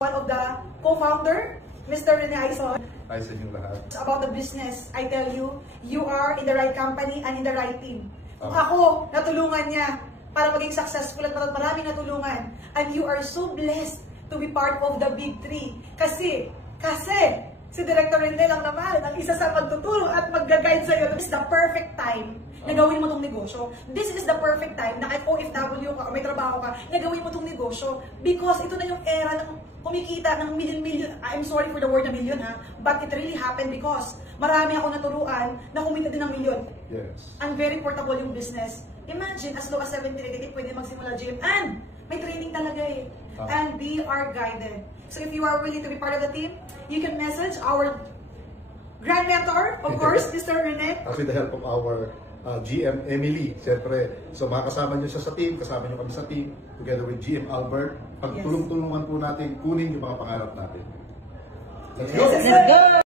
one of the co-founder, Mr. Rene Aison. Hi sa inyong lahat. About the business, I tell you, you are in the right company and in the right team. Kung ako, natulungan niya para maging successful at maraming natulungan. And you are so blessed to be part of the big three. Kasi, si Director Rene lang naman ang isa sa magtuturo at mag-guide sa'yo. This is the perfect time na gawin mo itong negosyo. This is the perfect time na kahit OFW ka o may trabaho ka, na gawin mo itong negosyo. Because ito na yung era ng kumikita ng million. I'm sorry for the word na million but it really happened because marami ako naturuan na kumita din ng million. Yes. And very portable yung business. Imagine, as low as 70 pwede magsimula gym. And may training talaga eh. And we are guided. So if you are willing to be part of the team, you can message our grand mentor, of course, Mr. Rene. With the help of our GM Emily, siyempre. So makakasama niyo siya sa team, kasama niyo kami sa team, together with GM Albert. Pagtulong-tulungan po natin kunin yung mga pangarap natin. Let's go! Let's go!